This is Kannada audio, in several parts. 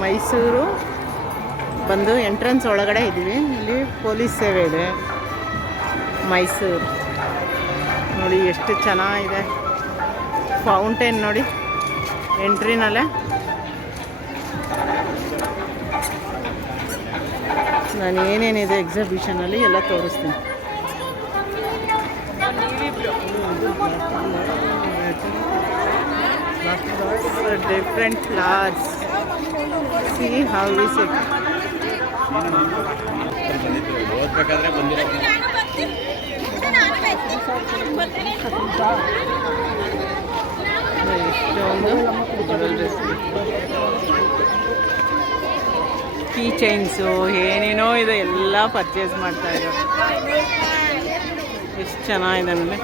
ಮೈಸೂರು ಬಂದು ಎಂಟ್ರೆನ್ಸ್ ಒಳಗಡೆ ಇದ್ದೀವಿ. ಇಲ್ಲಿ ಪೊಲೀಸ್ ಸೇವೆ ಇದೆ. ಮೈಸೂರು ನೋಡಿ ಎಷ್ಟು ಚೆನ್ನಾಗಿದೆ. ಫೌಂಟೇನ್ ನೋಡಿ ಎಂಟ್ರಿನಲ್ಲೇ. ನಾನು ಏನೇನಿದೆ ಎಕ್ಸಿಬಿಷನಲ್ಲಿ ಎಲ್ಲ ತೋರಿಸ್ತೀನಿ. Different flowers. C how is it. ಎಷ್ಟೊಂದು ಕೀ ಚೈನ್ಸು ಏನೇನೋ ಇದೆ, ಎಲ್ಲ ಪರ್ಚೇಸ್ ಮಾಡ್ತಾ ಇದ್ದಾರೆ. ಎಷ್ಟು ಚೆನ್ನಾಗಿದೆ ಅಂದರೆ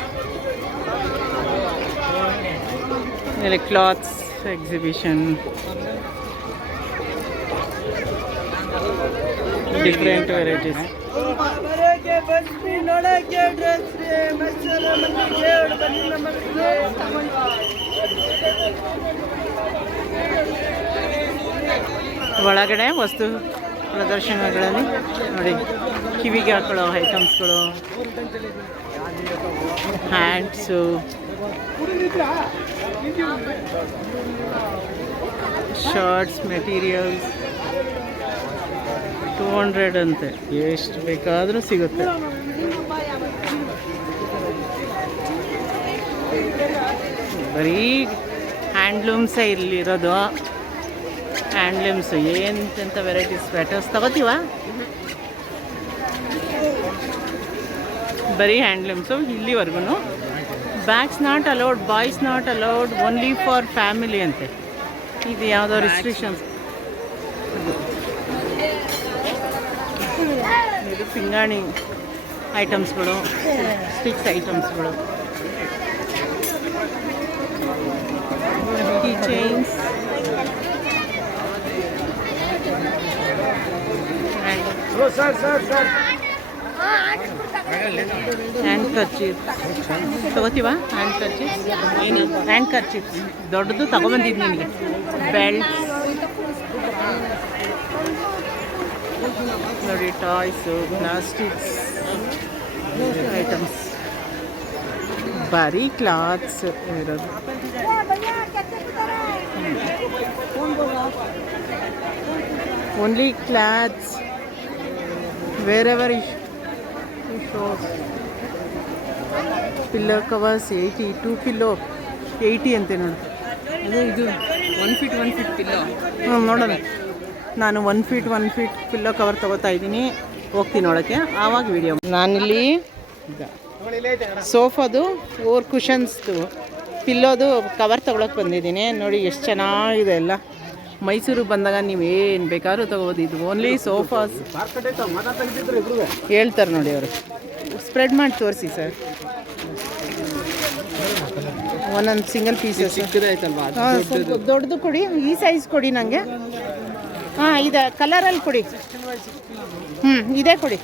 ಇಲ್ಲಿ ಕ್ಲಾತ್ಸ್ ಎಕ್ಸಿಬಿಷನ್. Different varieties. ಒಳಗಡೆ ವಸ್ತು ಪ್ರದರ್ಶನಗಳಲ್ಲಿ ನೋಡಿ ಕಿವಿಗೆ ಹಾಕೊಳ್ಳೋ ಐಟಮ್ಸ್ಗಳು, ಹ್ಯಾಂಡ್ಸು, ಶರ್ಟ್ಸ್, ಮೆಟೀರಿಯಲ್ಸ್. 200 ಅಂತೆ. ಎಷ್ಟು ಬೇಕಾದರೂ ಸಿಗುತ್ತೆ. ಬರೀ ಹ್ಯಾಂಡ್ಲೂಮ್ಸೇ ಇಲ್ಲಿರೋದು. ಹ್ಯಾಂಡ್ಲೂಮ್ಸು ಎಂತೆಂಥ ವೆರೈಟೀಸ್. ಸ್ವೆಟರ್ಸ್ ತಗೋತೀವ? ಬರೀ ಹ್ಯಾಂಡ್ಲೂಮ್ಸು ಇಲ್ಲಿವರೆಗೂ. Bags not allowed, boys not allowed, only for family ಅಂತೆ. ಇದು ಯಾವುದೋ ರಿಸ್ಟ್ರಿಕ್ಷನ್ಸ್. ಇದು ಪಿಂಗಾಣಿ ಐಟಮ್ಸ್ಗಳು, ಸ್ಟಿಕ್ಸ್ ಐಟಮ್ಸ್ಗಳು, ಕೀ ಚೈನ್ಸ್, ಹ್ಯಾಂಡ್ ಕರ್ಚೀಫ್ ತಗೋತೀವ? ಹ್ಯಾಂಡ್ ಕರ್ಚೀಫ್ ಏನು? ಹ್ಯಾಂಡ್ ಕರ್ಚೀಫ್ ದೊಡ್ಡದು ತಗೊಬಂದಿದ್ದು ನಿಮಗೆ. ಬೆಲ್ಟ್ಸ್ ನೋಡಿ, ಟಾಯ್ಸು, ಪ್ಲಾಸ್ಟಿಕ್ಸ್ ಐಟಮ್ಸ್, ಬರೀ ಕ್ಲಾತ್ಸ್ ಇರೋದು. Only clothes wherever you show. Pillow covers 80, 2 pillow 80 ಅಂತೆ ನೋಡಿ. ಅದೇ ಇದು 1 ಫೀಟ್ 1 ಫೀಟ್ ಪಿಲ್ಲೋ. ನೋಡೋಣ. ನಾನು 1 ಫೀಟ್ 1 ಫೀಟ್ ಪಿಲ್ಲೋ ಕವರ್ ತೊಗೋತಾ ಇದ್ದೀನಿ. ಹೋಗ್ತೀನಿ ಒಳಕ್ಕೆ, ಆವಾಗ ವಿಡಿಯೋ. ನಾನಿಲ್ಲಿ ಸೋಫಾದು 4 ಕುಷನ್ಸ್ದು ಪಿಲ್ಲೋದು ಕವರ್ ತೊಗೊಳಕ್ಕೆ ಬಂದಿದ್ದೀನಿ. ನೋಡಿ ಎಷ್ಟು ಚೆನ್ನಾಗಿದೆ ಎಲ್ಲ. ಮೈಸೂರಿಗೆ ಬಂದಾಗ ನೀವೇನು ಬೇಕಾದ್ರೂ ತೊಗೋಬೋದು. ಇದು ಓನ್ಲಿ ಸೋಫಾಸ್ ಹೇಳ್ತಾರೆ ನೋಡಿ ಅವರು. ಸ್ಪ್ರೆಡ್ ಮಾಡಿ ತೋರಿಸಿ ಸರ್. ಒಂದೊಂದು ಸಿಂಗಲ್ ಪೀಸಸ್ ದೊಡ್ಡದು ಕೊಡಿ. ಈ ಸೈಜ್ ಕೊಡಿ ನನಗೆ. ಹಾಂ, ಇದೆ ಕಲರಲ್ಲಿ ಕೊಡಿ. ಇದೇ ಕೊಡಿ.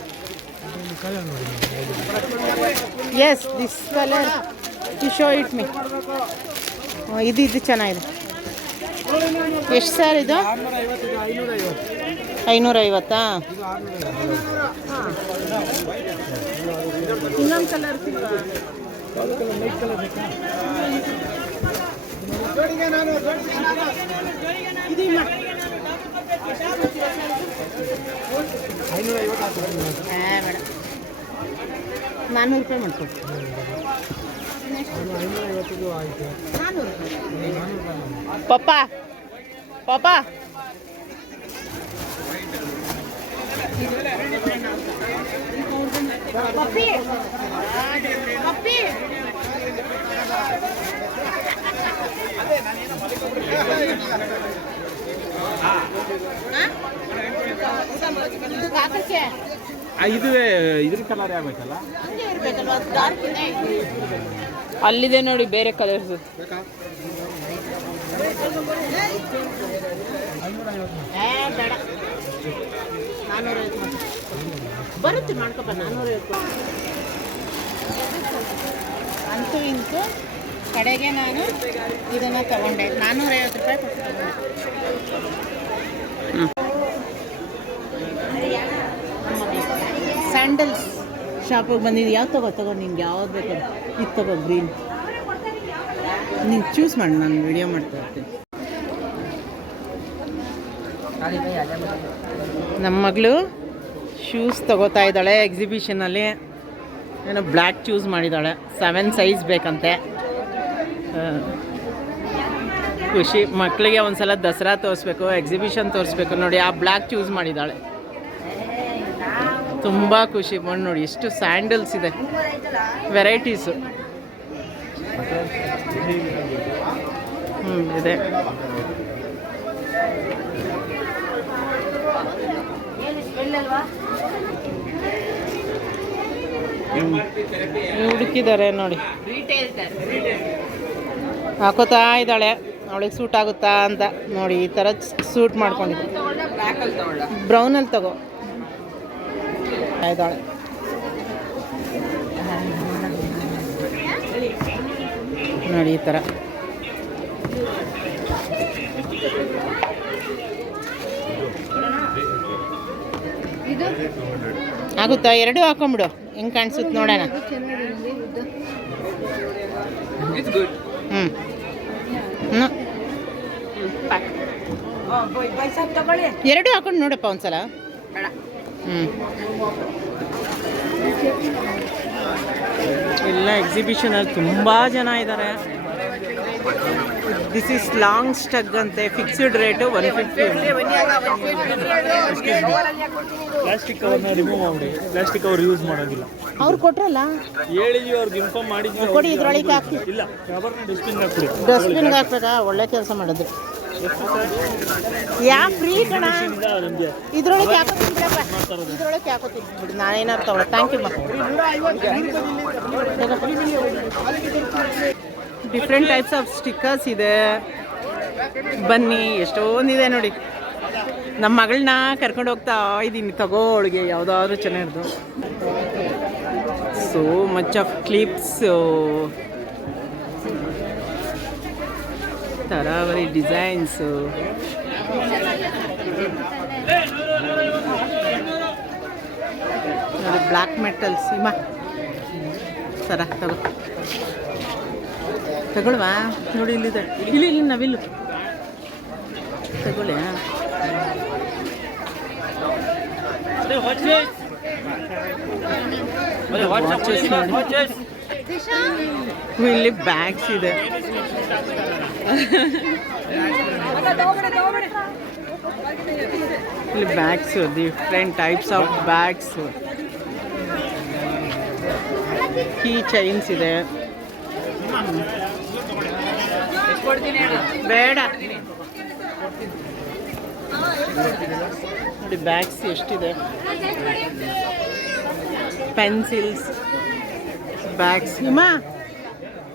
Yes, this colour you show it me. ಇದು ಚೆನ್ನಾಗಿದೆ. ಎಷ್ಟು ಸರ್ ಇದು? 550. ಇನ್ನೊಂದು ಕಲರ್ ಮೇಡಮ್ 400 ರೂಪಾಯಿ ಮಾಡ್ಕೊಡ್ತೀನಿ. 400 ರೂಪಾಯಿ. ಪಪ್ಪ ಪಪ್ಪಿ ಇದುವೇ ಇದ್ರ ಕಲರ್ ಆಗ್ಬೇಕಲ್ಲ. ಅಲ್ಲಿದೆ ನೋಡಿ ಬೇರೆ ಕಲರ್ಸ್. ಬೇಡ, 450 ಬರುತ್ತೆ. ಮಾಡ್ಕೊಬ 450. ಅಂತೂ ಇಂತೂ ಕಡೆಗೆ ನಾನು ಇದನ್ನು ತಗೊಂಡೆ 450 ರೂಪಾಯಿ ಕೊಟ್ಟು ತಗೊಂಡೆ. ಸ್ಯಾಂಡಲ್ಸ್ ಶಾಪಿಗೆ ಬಂದಿದ್ದು. ಯಾವ್ದು ತಗೋ ನಿನ್ಗೆ ಯಾವ್ದು ಬೇಕು ಇದು ತಗೋ, ಗ್ರೀನ್. ನೀನು ಚೂಸ್ ಮಾಡಿ, ನಾನು ವಿಡಿಯೋ ಮಾಡ್ತಾ ಇರ್ತೀನಿ. ನಮ್ಮ ಮಗಳು ಶೂಸ್ ತಗೋತಾ ಇದ್ದಾಳೆ ಎಕ್ಸಿಬಿಷನಲ್ಲಿ. ಏನೋ ಬ್ಲ್ಯಾಕ್ ಚೂಸ್ ಮಾಡಿದ್ದಾಳೆ, 7 ಸೈಜ್ ಬೇಕಂತೆ. ಖುಷಿ. ಮಕ್ಕಳಿಗೆ ಒಂದ್ಸಲ ದಸರಾ ತೋರಿಸ್ಬೇಕು, ಎಕ್ಸಿಬಿಷನ್ ತೋರಿಸ್ಬೇಕು. ನೋಡಿ ಆ ಬ್ಲ್ಯಾಕ್ ಚೂಸ್ ಮಾಡಿದ್ದಾಳೆ. ತುಂಬ ಖುಷಿ. ಬಂದು ನೋಡಿ ಎಷ್ಟು ಸ್ಯಾಂಡಲ್ಸ್ ಇದೆ, ವೆರೈಟೀಸು. ಇದೆ. ಹುಡುಕಿದ್ದಾರೆ ನೋಡಿ, ಹಾಕೋತಾ ಇದ್ದಾಳೆ. ಅವಳಿಗೆ ಸೂಟ್ ಆಗುತ್ತಾ ಅಂತ ನೋಡಿ. ಈ ಥರ ಸೂಟ್ ಮಾಡ್ಕೊಂಡಿದ್ದೆ. ಬ್ರೌನಲ್ಲಿ ತಗೋ ಇದ್ದಾಳೆ. ನೋಡಿ ಈ ಥರ. ಆಗುತ್ತಾ? ಎರಡೂ ಹಾಕೊಂಬಿಡು, ಹೆಂಗೆ ಕಾಣಿಸುತ್ತೆ ನೋಡೋಣ. ಎರಡೂ ಹಾಕೊಂಡು ನೋಡಪ್ಪ ಒಂದ್ಸಲ. ಎಲ್ಲ ಎಕ್ಸಿಬಿಷನಲ್ಲಿ ತುಂಬ ಜನ ಇದ್ದಾರೆ. ದಿಸ್ ಈಸ್ ಲಾಂಗ್ ಸ್ಟಗ್ ಅಂತೆ. Fixed rate 150. ಪ್ಲಾಸ್ಟಿಕ್ ಕವರ್ನ ರಿಮೂವ್ ಮಾಡಿ, ಪ್ಲಾಸ್ಟಿಕ್ ಕವರ್ ಯೂಸ್ ಮಾಡೋದಿಲ್ಲ. ಅವ್ರು ಕೊಟ್ರಲ್ಲ, ಹೇಳಿದ್ವಿ ಅವ್ರಿಗೆ ಇನ್ಫಾರ್ಮ್ ಮಾಡಿದ್ವಿ. ಕೊಡಿ, ಇದ್ರೊಳಗೆ ಹಾಕಿ. ಇಲ್ಲ, ಕವರ್ನ ಡಸ್ಟ್ಬಿನ್ಗೆ ಹಾಕ್ಬಿಡಿ. ಡಸ್ಟ್ಬಿನ್ಗೆ ಹಾಕ್ಬೇಕಾ? ಒಳ್ಳೆ ಕೆಲಸ ಮಾಡಿದ್ರು. ಯಾ ಫ್ರೀ ಕಣ. ಇದ್ರೊಳಗೆ ಹಾಕೋತೀನಿ ಬಿಡಪ್ಪ, ಇದ್ರೊಳಗೆ ಹಾಕೋತೀನಿ ಬಿಡಿ. ನಾನೇನಾದ್ರು ತಗೊಳ್ಳ. Thank you. Different types of stickers ಇದೆ. ಬನ್ನಿ, ಎಷ್ಟೊಂದಿದೆ ನೋಡಿ. ನಮ್ಮ ಮಗಳನ್ನ ಕರ್ಕೊಂಡು ಹೋಗ್ತಾ ಇದ್ದೀನಿ, ತಗೋಳಿಗೆ ಯಾವುದಾದ್ರು ಚೆನ್ನಾಗಿರೋದು. ಸೋ ಮಚ್ ಆಫ್ ಕ್ಲಿಪ್ಸು, ತರಾವರಿ ಡಿಸೈನ್ಸು. ನೋಡಿ ಬ್ಲ್ಯಾಕ್ ಮೆಟಲ್ಸ್. ಇಮ್ಮ ಸರ ತಗೊಳ್ವಾ? ನೋಡಿ ಇಲ್ಲಿದೆ. ಇಲ್ಲಿ ನವಿಲು ತಗೊಳ್ಳಿ. ಇಲ್ಲಿ ಬ್ಯಾಗ್ಸ್ ಇದೆ. ಇಲ್ಲಿ bags, different types of bags. Key chains ಇದೆ. ಬೇಡ ನೋಡಿ ಬ್ಯಾಗ್ಸ್ ಎಷ್ಟಿದೆ. Pencils, bags. ಇಮ್ಮ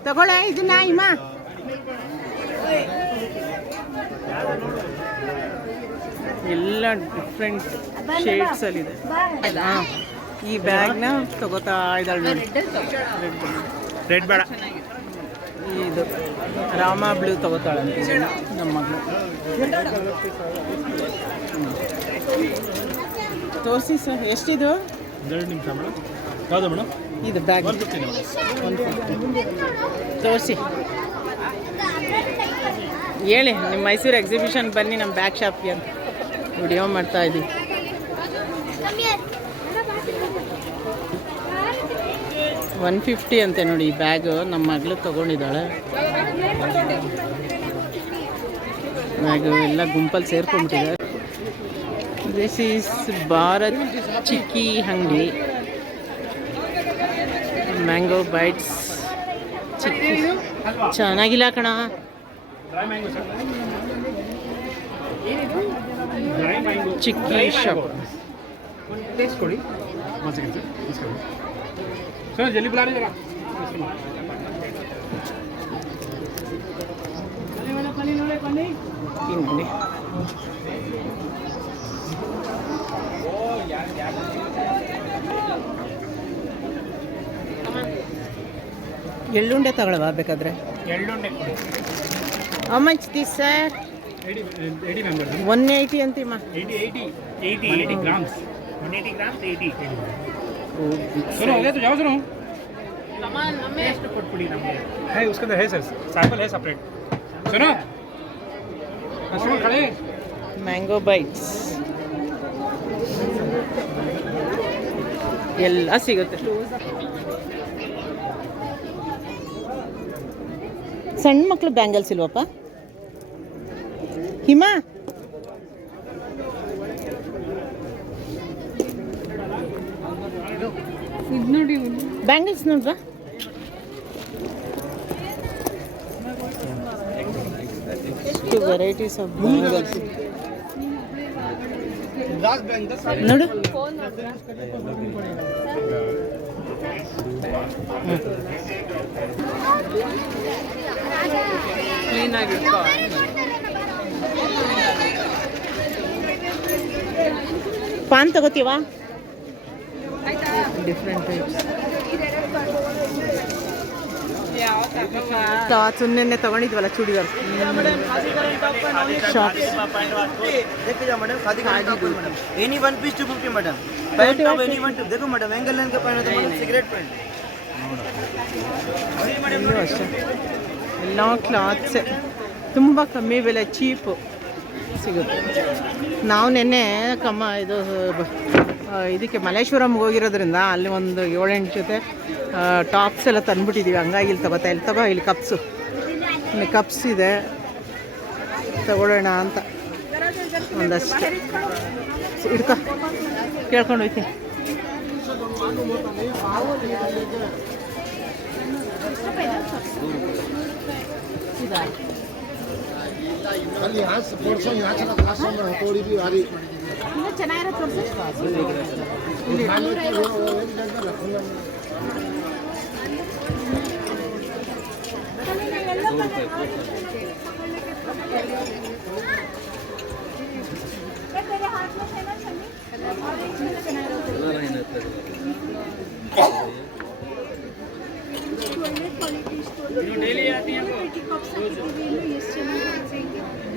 ತಗೊಳ್ಳೆ ಇದನ್ನ. ಇಮ್ಮ ಎಲ್ಲ ಡಿಫ್ರೆಂಟ್ ಶೇಡ್ಸಲ್ಲಿದೆ. ಹಾಂ, ಈ ಬ್ಯಾಗ್ನ ತಗೋತಾ ಇದ್ದಾಳೆ ನೋಡಿ. ರೆಡ್ ಬೇಡ, ಇದು ರಾಮ ಬ್ಲೂ ತಗೋತಾಳಂತೆ ನಮ್ಮ ಮಗಳು. ತೋರಿಸಿ ಸರ್, ಎಷ್ಟಿದು? 2 ನಿಮಿಷ ಮೇಡಮ್. ಯಾವುದು ಮೇಡಮ್? ಇದು ಬ್ಯಾಗ್ ತೋರಿಸಿ. ಹೇಳಿ, ನಿಮ್ಮ ಮೈಸೂರು ಎಕ್ಸಿಬಿಷನ್ಗೆ ಬನ್ನಿ, ನಮ್ಮ ಬ್ಯಾಗ್ ಶಾಪ್ಗೆ ಅಂತ ವಿಡಿಯೋ ಮಾಡ್ತಾ ಇದ್ದೀವಿ. $150 ಅಂತೆ ನೋಡಿ ಈ ಬ್ಯಾಗು. ನಮ್ಮ ಮಗಳು ತೊಗೊಂಡಿದ್ದಾಳೆ ಬ್ಯಾಗು. ಎಲ್ಲ ಗುಂಪಲ್ಲಿ ಸೇರ್ಕೊಂಡ್ಬಿಟ್ಟಿದ್ದಾರೆ. ದಿಸ್ ಈಸ್ ಭಾರತ್ ಚಿಕ್ಕಿ ಅಂಗಡಿ. ಮ್ಯಾಂಗೋ ಬೈಟ್ಸ್ ಚಿಕ್ಕಿ ಚೆನ್ನಾಗಿಲ್ಲ ಕಣ. ಚಿಕ್ಕಿ ಶಾಪ್. ಕೊಡಿ ಸರ್, ಜಲ್ದಿ ಬುಲಾ ರೀ ಜರಾ. ನೋಡಿ ಎಳ್ಳುಂಡೆ ತಗೊಳ್ಳುವ ಬೇಕಾದ್ರೆ. ಎಳ್ಳುಂಡೆ ಕೊಡಿ. How much this sir? 80 members. 180 ಅಂತೀಮ್ಮ. 80 grams. 180 grams 80. सुनो हो गया तो जाओ सुनो टेस्ट ಕೊಟ್ಬಿಡಿ ನಮಗೆ. है उसके अंदर है सर सैंपल है सेपरेट. सुनो सुनो खड़े. ಮ್ಯಾಂಗೋ ಬೈಟ್ಸ್ ಎಲ್ಲ ಸಿಗುತ್ತೆ. ಸಣ್ಣ ಮಕ್ಕಳು ಬ್ಯಾಂಗಲ್ಸ್ ಇಲ್ವಪ್ಪ? ಹಿಮಾ ಇದು ನೋಡಿ ಬ್ಯಾಂಗಲ್ಸ್ ನೋಡ್ವಾ? ಎಷ್ಟು ವೆರೈಟೀಸ್ ಆಫ್ ಬ್ಯಾಂಗಲ್ಸ್ ನೋಡು. ಕ್ಲೀನಾಗಿ ಇಟ್ಕೋ. ಪಾನ್ ತಗೋತೀವಾ? Different types. ಸುನ್ನೆನೆ ತಗೊಂಡಿದ್ವಲ್ಲ churidar shorts. Any one piece 250 madam. Pant top any one देखो मैडम एंगल लाइन का पहना तो मैडम सिगरेट पैंट. ಇಲ್ಲೂ ಅಷ್ಟೇ ಎಲ್ಲ ಕ್ಲಾತ್ಸ್ ತುಂಬ ಕಮ್ಮಿ ಬೆಲೆ ಚೀಪು ಸಿಗುತ್ತೆ. ನಾವು ನೆನ್ನೆ ಇದಕ್ಕೆ ಮಲ್ಲೇಶ್ವರಂಗೆ ಹೋಗಿರೋದ್ರಿಂದ ಅಲ್ಲಿ ಒಂದು 7-8 ಜೊತೆ ಟಾಪ್ಸ್ ಎಲ್ಲ ತಂದುಬಿಟ್ಟಿದ್ದೀವಿ. ಹಂಗಾಗಿ ಇಲ್ಲಿ ತಗೋ ಇಲ್ಲಿ ಕಪ್ಸು, ಇಲ್ಲಿ ಕಪ್ಸ್ ಇದೆ ತಗೊಳ್ಳೋಣ ಅಂತ ಒಂದಷ್ಟು ಇಡ್ಕೊ ಕೇಳ್ಕೊಂಡು ಹೋಗ್ತೀನಿ.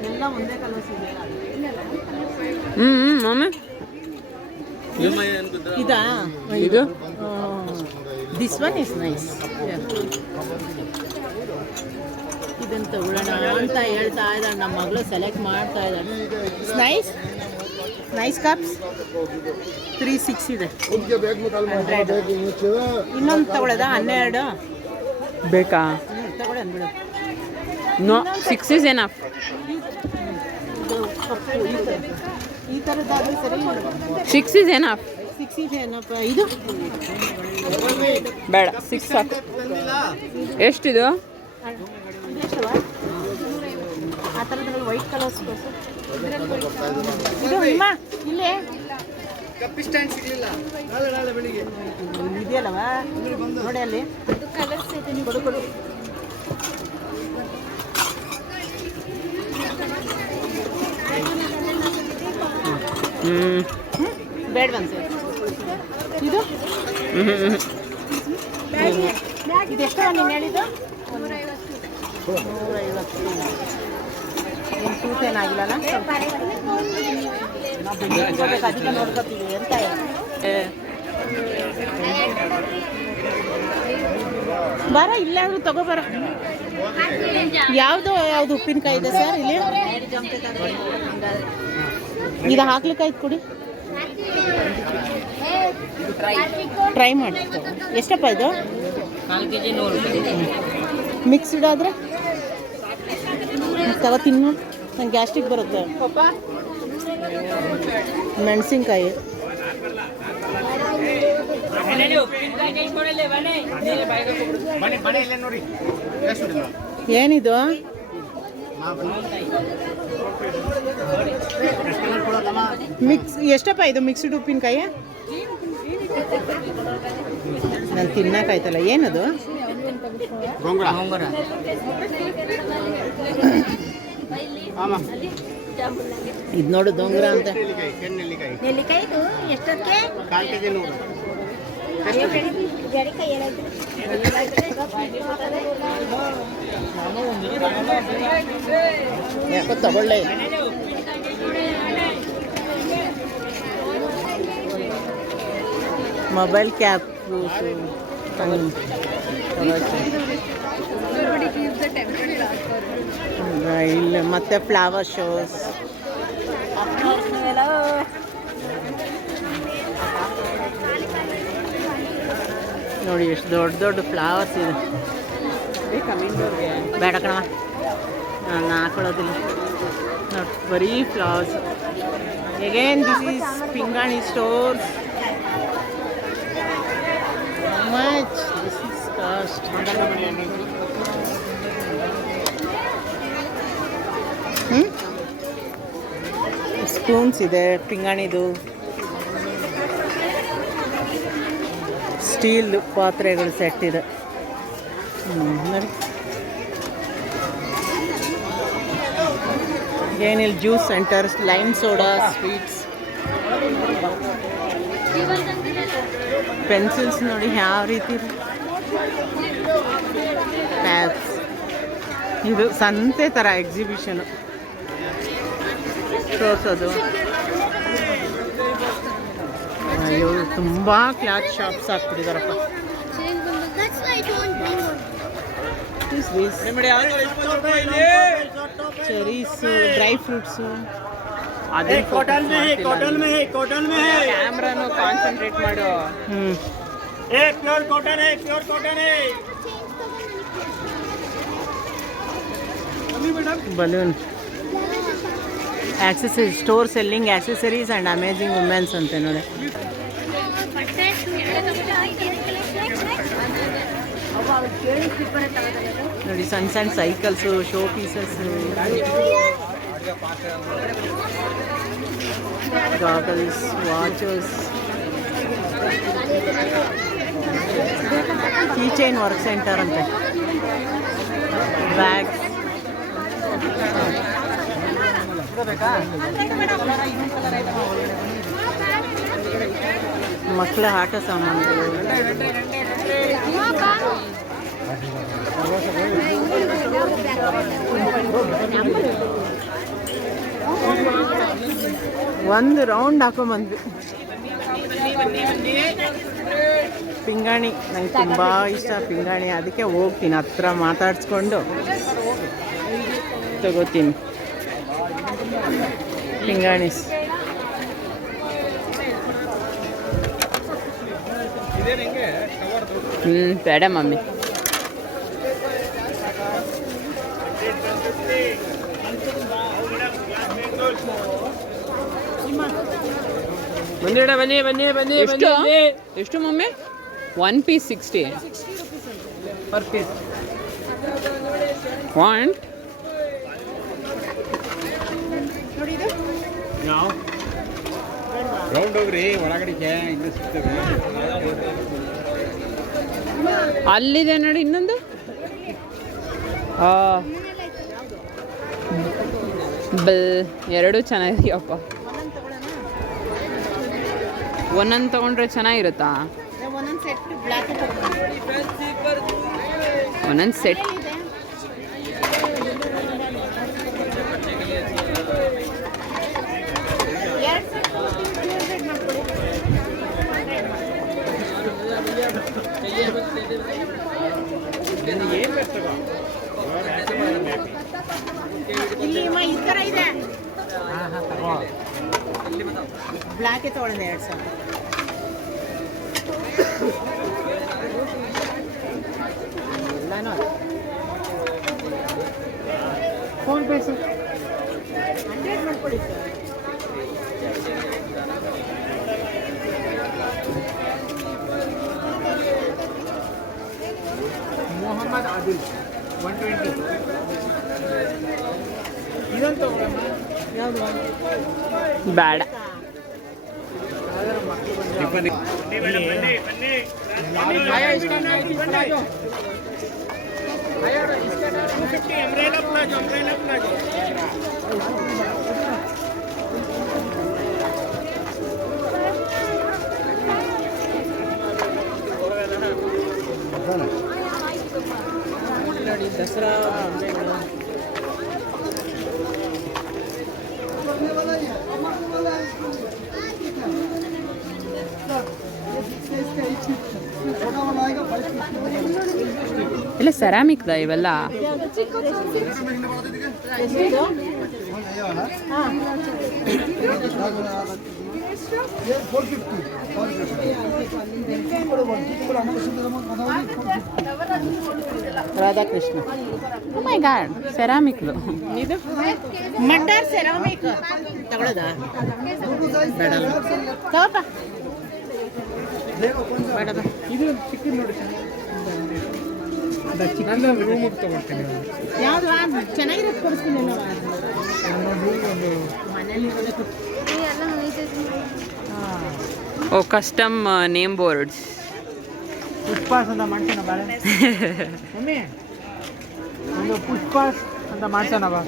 ಎಲ್ಲ ಒಂದೇ ಕಲರ್ಸ್ ಇದೆ. ಮಮ್ಮಿ ಇದಾ ಇದು ದಿಸ್ ಒನ್ ಇಸ್ ನೈಸ್. ಇದನ್ನು ತಗೊಳ್ಳೋಣ ಅಂತ ಹೇಳ್ತಾ ಇದ್ದಾಳೆ ನಮ್ಮ ಮಗಳು. ಸೆಲೆಕ್ಟ್ ಮಾಡ್ತಾ ಇದ್ದಾಳೆ. ನೈಸ್ ನೈಸ್ ಕಪ್ಸ್ 360 ಇದೆ. ಇನ್ನೊಂದು ತಗೊಳ್ಳೋದ 12 ಬೇಕಾ? ತಗೊಳ್ಳಿ ಅಂದ್ಬಿಡು. No 6 is enough. ಈ ಥರದ್ದಾದ್ರೆ ಸರಿ. 6 is enough. 6 ಇದೆ ಏನಪ್ಪ ಇದು? ಬೇಡ 6 ಸಾಕು. ಎಷ್ಟಿದು? ಆ ಥರದ್ರಲ್ಲಿ ವೈಟ್ ಕಲರ್ಸ್ ಇದು ನಿಮ್ಮ ಇಲ್ಲೇ ಇದೆಯಲ್ಲವಾ ನೋಡಿ ಅಲ್ಲಿ ಕೊಡು ಕೊಡು. ಬೇಡ ಬಂತು ಇದು. ಇದೆಷ್ಟು ನೀನು ಹೇಳಿದ್ದು? 150. ಏನು ತೂತ ಏನಾಗಿಲ್ಲಲ್ಲ? ನಾವು ಬೆಂಗಳೂರಿಗೆ ಹೋಗ್ಬೇಕು ಅದಕ್ಕೆ ನೋಡ್ಕೊತೀವಿ ಅಂತ. ಬರ ಇಲ್ಲಾದ್ರೂ ತಗೋಬರ. ಯಾವುದು ಉಪ್ಪಿನಕಾಯಿ ಇದೆ ಸರ್ ಇಲ್ಲಿ? ಇದು ಹಾಕ್ಲಿಕ್ಕಾಯ್ತು ಕೊಡಿ. ಟ್ರೈ ಮಾಡಿ. ಎಷ್ಟಪ್ಪ ಇದು? 4 kg 100 ಮಿಕ್ಸ್ಡ್ ಆದರೆ ತಗೋ ತಿನ್ನು. ನಂಗೆ ಗ್ಯಾಸ್ಟ್ರಿಕ್ ಬರುತ್ತೆ. ಮೆಣಸಿನ್ಕಾಯಿ ಏನಿದು? ಮಿಕ್ಸ್ ಎಷ್ಟಪ್ಪ ಇದು? ಮಿಕ್ಸ್ಡ್ ಉಪ್ಪಿನಕಾಯಿ ನಾನು ತಿನ್ನಕ್ಕಾಯ್ತಲ್ಲ. ಏನದು? ಇದು ನೋಡು ದೊಂಗ್ರ ಅಂತ. ನೆಲ್ಲಿಕಾಯಿದು ಎಷ್ಟಕ್ಕೆ? 4 kg 100. ಯಾಕೋ ತಗೊಳ್ಳೇ ಇಲ್ಲ. ಮೊಬೈಲ್ ಕ್ಯಾಪ್ ಇಲ್ಲ ಮತ್ತೆ ಫ್ಲವರ್ ಶೋಸ್. ನೋಡಿ ಎಷ್ಟು ದೊಡ್ಡ ದೊಡ್ಡ ಫ್ಲವರ್ಸ್ ಇದೆ. ಬೇಡ ಕಣವ, ನಾನು ಹಾಕೊಳ್ಳೋದಿಲ್ಲ ನೋಡಿ, ಬರೀ ಫ್ಲವರ್ಸ್. ಅಗೇನ್ ದಿಸ್ ಈಸ್ ಪಿಂಗಾಣಿ stores. Much this is cost. Spoons ಇದೆ ಪಿಂಗಾಣಿದು. ಸ್ಟೀಲ್ ಪಾತ್ರೆಗಳು ಸೆಟ್ ಇದೆ. ನೋಡಿ ಏನಿಲ್ಲ, juice centres, lime soda, sweets, pencils ನೋಡಿ ಯಾವ ರೀತಿ ಇದೆ. ಟ್ಯಾಬ್ಸ್. ಇದು ಸಂತೆ ಥರ ಎಕ್ಸಿಬಿಷನು ತೋರಿಸೋದು. ಇವರು ತುಂಬ ಕ್ಲಾತ್ ಶಾಪ್ಸ್ ಹಾಕ್ಬಿಟ್ಟಿದಾರಪ್ಪ. Cherries, dry fruits. ಅದೇ ಕ್ಯಾಮ್ರಾನು ಕಾನ್ಸಂಟ್ರೇಟ್ ಮಾಡು. Balloon accessories store selling accessories and amazing women's ಅಂತೆ ನೋಡಿ. ನೋಡಿ ಸಣ್ಣ ಸಣ್ಣ cycles, show pieces, goggles, watches, keychain work centre ಅಂತೆ, ಬ್ಯಾಗ್ಸ್. ಮಕ್ಕಳ ಆಟ ಸಾಮಾನುಗಳು. ಒಂದು ರೌಂಡ್ ಹಾಕೊಂಬಂದ್ವಿ. ಪಿಂಗಾಣಿ ನಂಗೆ ತುಂಬ ಇಷ್ಟ ಪಿಂಗಾಣಿ, ಅದಕ್ಕೆ ಹೋಗ್ತೀನಿ ಹತ್ರ ಮಾತಾಡಿಸ್ಕೊಂಡು ತಗೋತೀನಿ ಪಿಂಗಾಣಿಸ್. ಬೇಡ ಮಮ್ಮಿ. ಎಷ್ಟು ಮಮ್ಮಿ? 1 piece 60 per piece. ವಾಂಟ್ ರೌಂಡ್ ಹೋಗ್ರಿ ಒಳಗಡೆಗೆ ಇನ್ನೂ ಸಿಗ್ತವೆ. ಅಲ್ಲಿದೆ ನೋಡಿ ಇನ್ನೊಂದು. ಎರಡು ಚೆನ್ನಾಗಿದೆಯಪ್ಪ. ಒಂದೊಂದು ತಗೊಂಡ್ರೆ ಚೆನ್ನಾಗಿರುತ್ತಾ? ಒಂದೊಂದು ಸೆಟ್ ಈ ಥರ ಇದೆ. ಬ್ಲ್ಯಾಕೆ ತೊಗೊಳ್ಳೋಣ 2,000. ಎಲ್ಲನೂ ಫೋನ್ ಪೇ ಸರ್ 100 ಮಾಡ್ಕೊಡಿ ಸರ್. ಮೊಹಮ್ಮದ್ ಆದಿಲ್ 120. ಇದೊಂದು ತಗೊಳ್ಳಮ್ಮ. ಯಾವುದು ಬೇಡ. ಮಾಡಿ ದಸರಾ ಬೊಂಬೆಗಳು. ಇಲ್ಲ ಸೆರಾಮಿಕ್ದ ಇವೆಲ್ಲ. ರಾಧಾಕೃಷ್ಣ. ಓ ಮೈ ಗಾಡ್, ಸೆರಾಮಿಕ್ದು. ಇದು ಮಡ್ಡಾರ್ ಸೆರಾಮಿಕ್ ತಗೊಳ್ಳೋದಾ? ಬೇಡ ತಗೋಪ್ಪ. ಬೇಡದ ಇದು ಚಿಕ್ಕದು ನೋಡಿ, ನಂದು ರೂಮಿಗೆ ತೊಗೊಳ್ತೀನಿ. ಯಾವುದು ಚೆನ್ನಾಗಿರೋದು ಕೊಡಿಸ್ತೀನಿ ನಾವು. ಒಂದು ಮನೇಲಿ ಓ ಕಸ್ಟಮ್ ನೇಮ್ ಬೋರ್ಡ್ಸ್. ಪುಷ್ಪಾಸ್ ಅಂತ ಮಾಡ್ಸೋಣ ಬಾಳೆ ಮಮ್ಮಿ, ಒಂದು ಪುಷ್ಪಾಸ್ ಅಂತ ಮಾಡ್ಸೋಣ ಬಾ.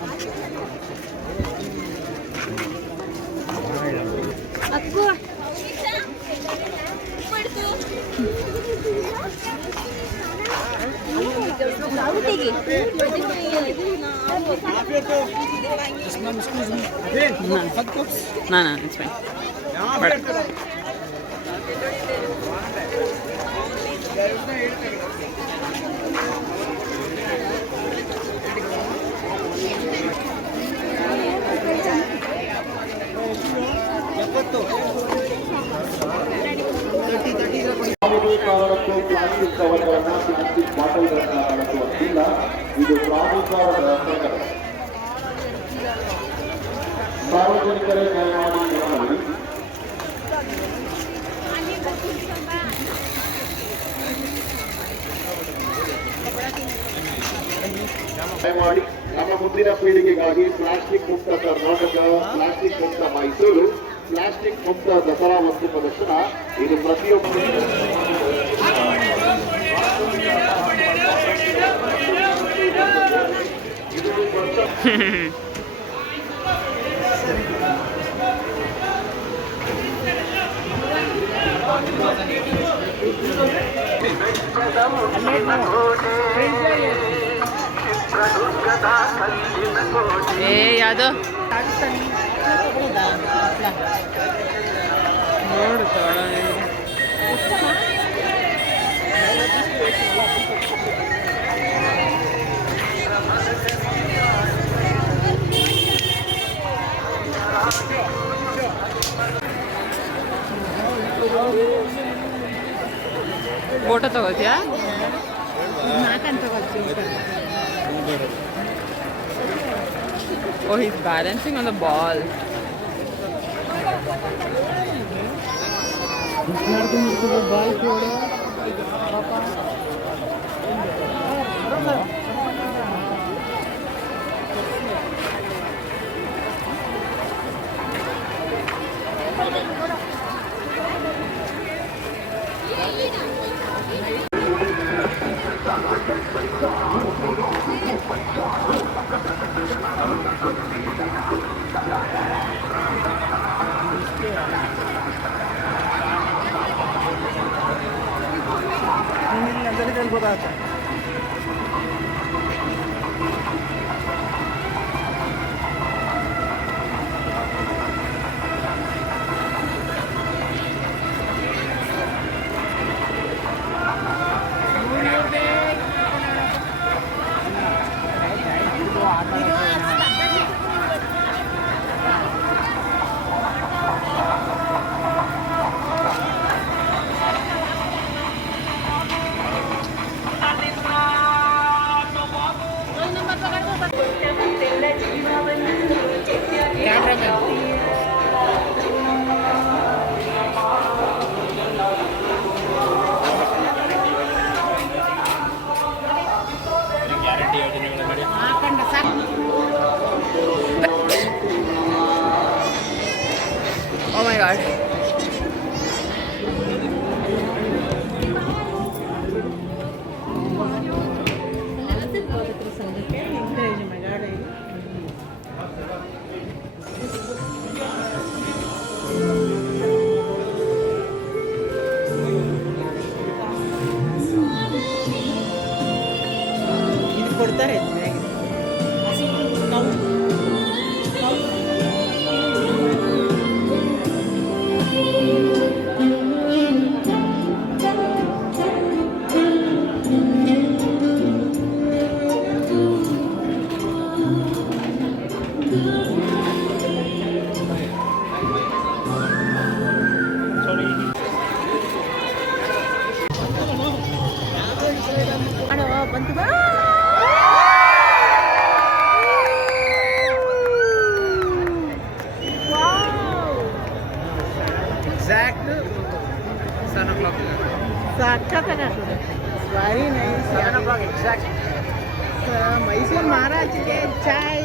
ನಾನು ಇಟ್ಸ್ ಫೈನ್. ಯಾವುದೇ ಕಾರಣಕ್ಕೂ ಪ್ಲಾಸ್ಟಿಕ್ ಕವರ್ಗಳನ್ನು, ಪ್ಲಾಸ್ಟಿಕ್ ಬಾಟಲ್ಗಳನ್ನು ಬಳಸುವಂತಿಲ್ಲ. ಇದು ಪ್ರಾಧಿಕಾರದ ಪ್ರಕರಣ. ಸಾರ್ವಜನಿಕರೇ ದಯಮಾಡಿ ಗಮನವಿಡಿ. ದಯಮಾಡಿ ನಮ್ಮ ಮುಂದಿನ ಪೀಳಿಗೆಗಾಗಿ ಪ್ಲಾಸ್ಟಿಕ್ ಮುಕ್ತ ಕರ್ನಾಟಕ, ಪ್ಲಾಸ್ಟಿಕ್ ಮುಕ್ತ ಮೈಸೂರು, ಪ್ಲಾಸ್ಟಿಕ್ ಮುಕ್ತ ದಸರಾ ವಸ್ತು ಪ್ರದರ್ಶನ ಇದು ಪ್ರತಿಯೊಬ್ಬರಿಗೂ ಏ ಯಾವುದು ನೋಡು photo ತಗೋತೀಯಾ? Oh, he's balancing on the ball. ಹಾಕೊಂಡ ಸಾಕು. ಕೊಡ್ತಾರೆ ಮ್ಯಾಗಿ. ಅಣ್ಣ ಬಂತು ಬಾ. Exact 7 o'clock. ಸಖತ್ತಾಗ್ತದೆ. Very nice. 7 o'clock exact. Mysuru ಮಹಾರಾಜ್ಗೆ ಚಾಯ್.